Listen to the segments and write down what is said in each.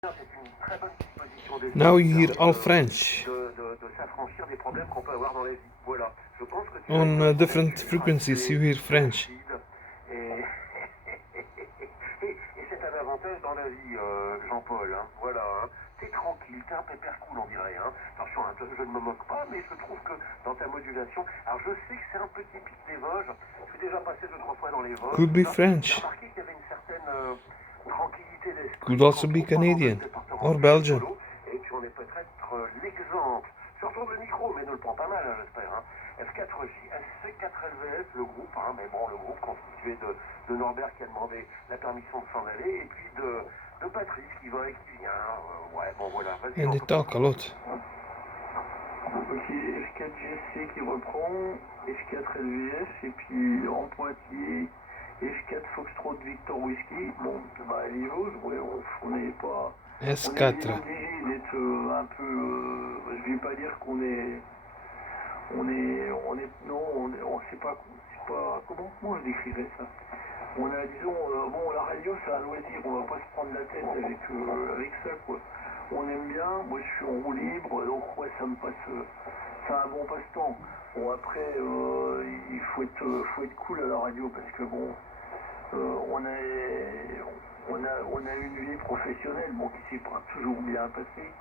C'est une très bonne disposition d'esprit Now qui you hear permet all French de s'affranchir des problèmes qu'on peut avoir dans la vie. Voilà. Je pense que tu as on une leçon different nature frequencies. You assez hear French. lucide et, et c'est un avantage dans la vie, Jean-Paul. Hein. Voilà. Hein. T'es tranquille, t'es un pépère cool, on dirait. Hein. Attention, hein, je ne me moque pas, mais je trouve que dans ta modulation, alors je sais que c'est un petit pic des Vosges. Je suis déjà passé 2-3 fois dans les Vosges. Could be J'ai French. remarqué qu'il y avait une certaine tranquillité Could d'esprit also quand be on part dans un Canadian département or où c'est Belgian. rigolo et qu'on est peut-être l'exemple. Je retourne le micro, mais ne le prends pas mal, hein, j'espère. Hein. F4J, SC4LVS, le groupe, hein, mais bon, le groupe constitué de Norbert qui a demandé la permission de s'en aller, et puis de Patrice qui va et qui vient. Ouais, bon voilà, vas-y, And j'en they peux plus. talk a lot. Ok, F4GSC qui reprend, F4LVS, et puis en Poitiers, F4 Foxtrot Victor Whisky. Bon, bah les Vosges, ouais, on n'est pas. On est bien S4. obligé d'être un peu. Je vais pas dire qu'on est. Non, c'est pas. Comment je décrirais ça? On a, disons, bon, la radio, c'est un loisir, on va pas se prendre la tête avec ça, quoi. On aime bien, moi je suis en roue libre, donc ouais, ça me passe, c'est un bon passe-temps. Bon, après, il faut être cool à la radio, parce que bon, on a une vie professionnelle, bon, qui s'est pas toujours bien passée.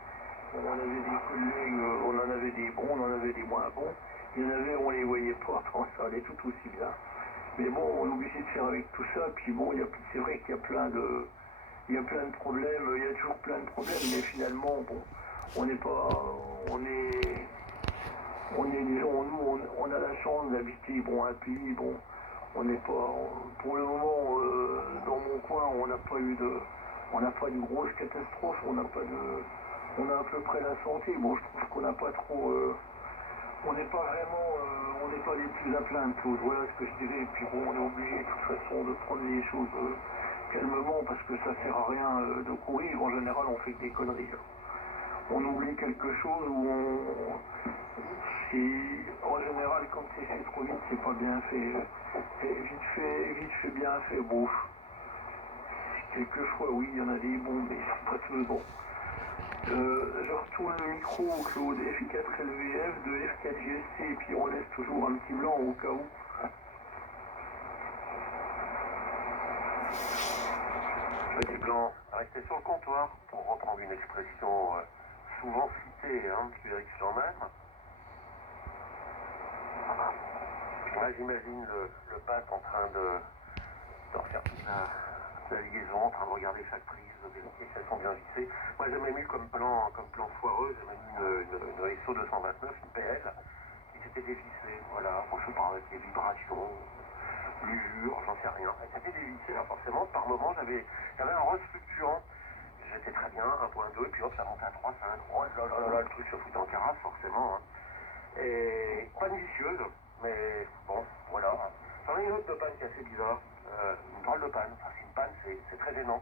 On en avait des collègues, on en avait des bons, on en avait des moins bons. Il y en avait, on les voyait pas, ça allait tout aussi bien. Mais bon, on est obligé de faire avec tout ça. Puis bon, c'est vrai qu'il y a il y a plein de problèmes. Il y a toujours plein de problèmes, mais finalement, bon, on n'est pas, disons, nous, on a la chance d'habiter, bon, un pays, bon, on n'est pas, pour le moment, dans mon coin, on n'a pas de grosse catastrophe, on a à peu près la santé. Bon, je trouve qu'on n'a pas trop. On n'est pas vraiment, on n'est pas les plus à plaindre, voilà ce que je dirais. Et puis bon, on est obligé de toute façon de prendre les choses calmement parce que ça sert à rien de courir. En général, on fait que des conneries. On oublie quelque chose ou en général, quand c'est fait trop vite, c'est pas bien fait. C'est vite fait, bien fait. Bon, quelquefois, oui, il y en a des bons, mais c'est pas tous bons. Je retourne le micro au Claude F4LVF de F4GSC et puis on laisse toujours un petit blanc au cas où. Petit blanc, restez sur le comptoir pour reprendre une expression souvent citée, hein, parce qu'Eric j'en même. Là, j'imagine le pape en train de refaire toute la liaison, en train de regarder chaque prise, de vérifier si elles sont bien vissées. Moi, j'ai même eu comme plan foireux, j'ai même eu une SO 229, une PL, qui s'était dévissée. Voilà, bon, je sais pas, avec des vibrations, l'usure, j'en sais rien. Elle s'était dévissée, là, forcément. Par moment, j'avais un rush fluctuant. J'étais très bien, 1.2, et puis hop, ça montait à 3, 5. Oh là là là là, le truc se fout en carafe, forcément. Hein. Et pas une vicieuse, mais bon, voilà. J'en ai une autre de panne qui est assez bizarre. Une drôle de panne. Enfin, c'est une panne, c'est très gênant.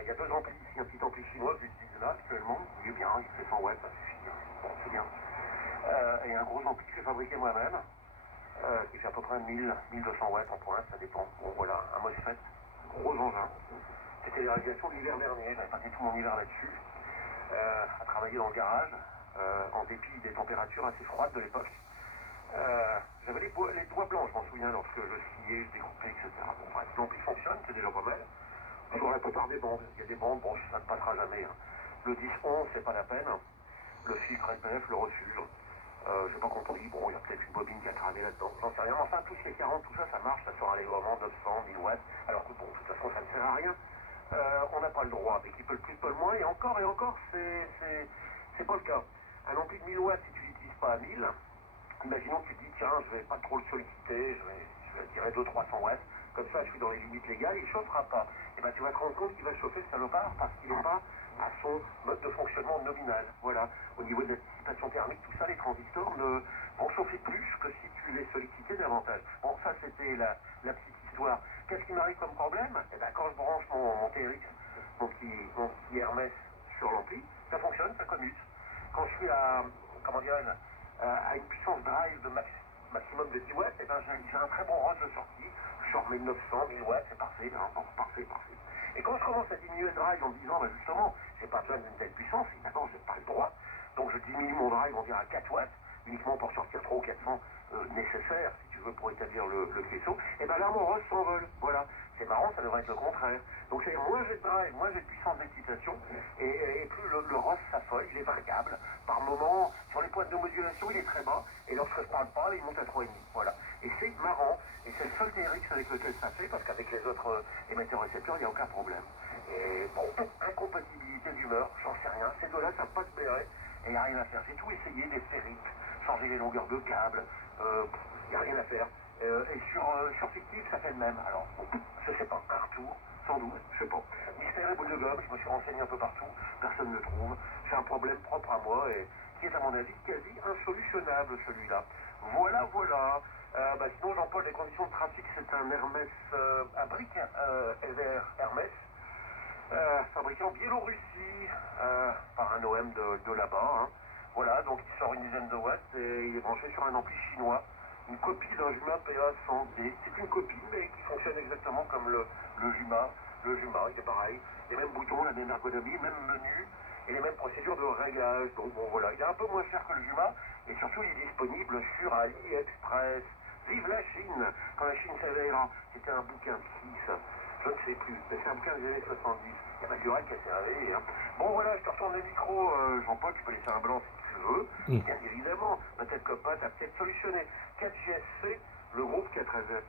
Il y a deux amplis ici, un petit ampli chinois que j'utilise là actuellement. Il est bien, il fait 100 watts, ça suffit. Bon, c'est bien. Et un gros ampli que j'ai fabriqué moi-même, qui fait à peu près 1200 watts en pointe, ça dépend. Bon, voilà, un MOSFET, gros engin. C'était la réalisation de l'hiver dernier, j'avais passé tout mon hiver là-dessus, à travailler dans le garage, en dépit des températures assez froides de l'époque. J'avais les doigts blancs, je m'en souviens, lorsque je sciais, je découpais, etc. Bon, bref, l'ampli fonctionne, c'est déjà pas mal. Toujours la plupart des bandes, il y a des bandes, bon, ça ne passera jamais. Hein. Le 10-11, c'est pas la peine. Le filtre LPF le refuse. J'ai pas compris, bon, il y a peut-être une bobine qui a cramé là-dedans, j'en sais rien. Enfin, tout ce qui est 40, tout ça, ça marche, ça sera allègrement 900, 1000 watts. Alors que bon, de toute façon, ça ne sert à rien. On n'a pas le droit, mais qui peut le plus, peut le moins, et encore, c'est pas le cas. Un ampli de 1000 watts, si tu l'utilises pas à 1000, imaginons que tu te dis, tiens, je vais pas trop le solliciter, je vais tirer 200-300 watts, comme ça je suis dans les limites légales, il ne chauffera pas. Et ben tu vas te rendre compte qu'il va chauffer ce salopard parce qu'il n'est pas à son mode de fonctionnement nominal. Voilà. Au niveau de la dissipation thermique, tout ça, les transistors ne vont chauffer plus que si tu les sollicitais davantage. Bon, ça c'était la petite histoire. Qu'est-ce qui m'arrive comme problème? Et ben quand je branche mon TRX, mon petit Hermès sur l'ampli, ça fonctionne, ça commute. Quand je suis comment dirais-je, à une puissance drive de maximum de 10 watts, et ben j'ai un très bon range de sortie. Je sors mes 900, 1000 watts, c'est parfait, hein, parfait, parfait. Et quand je commence à diminuer le drive en me disant, bah justement, j'ai pas besoin d'une telle puissance, évidemment, j'ai pas le droit. Donc je diminue mon drive, on dirait à 4 watts, uniquement pour sortir 300 ou 400 nécessaires, si tu veux, pour établir le faisceau. Et ben là, mon ROS s'envole. Voilà. C'est marrant, ça devrait être le contraire. Donc c'est moins j'ai de drive, moins j'ai de puissance d'excitation, et plus le ROS s'affole, il est variable. Par moment, sur les pointes de modulation, il est très bas, et lorsque je parle pas, il monte à 3,5. Voilà. Et c'est marrant, et c'est le seul TRX avec lequel ça fait, parce qu'avec les autres émetteurs-récepteurs, il n'y a aucun problème. Et bon, incompatibilité d'humeur, j'en sais rien. Ces deux-là, ça pas de béret, et il n'y a rien à faire. J'ai tout essayé, des sphériques, changer les longueurs de câble, il n'y a rien à faire. Et sur fictif, ça fait le même. Alors, bon, je sais pas, un retour, sans doute, je sais pas. Mystère et boule de gomme, je me suis renseigné un peu partout, personne ne le trouve. C'est un problème propre à moi et qui est à mon avis quasi insolutionnable celui-là. Voilà, voilà. Sinon, Jean-Paul, les conditions de trafic, c'est un Hermès à briques, LVR Hermès, fabriqué en Biélorussie par un OM de là-bas. Hein. Voilà, donc il sort une dizaine de watts et il est branché sur un ampli chinois. Une copie d'un Juma PA100D. C'est une copie, mais qui fonctionne exactement comme le Juma. Le Juma, il est pareil. Les mêmes boutons, la même ergonomie, même menu et les mêmes procédures de réglage. Donc bon, voilà, il est un peu moins cher que le Juma et surtout il est disponible sur AliExpress. Vive la Chine! Quand la Chine s'éveillera, c'était un bouquin de qui ça? Je ne sais plus, mais c'est un bouquin des années 70. Il y a pas Durel qui s'est réveillé. Hein. Bon voilà, je te retourne le micro, Jean-Paul, tu peux laisser un blanc si tu veux. Bien évidemment, peut-être que pas, t'as peut-être solutionné. 4GSC, le groupe 4Z.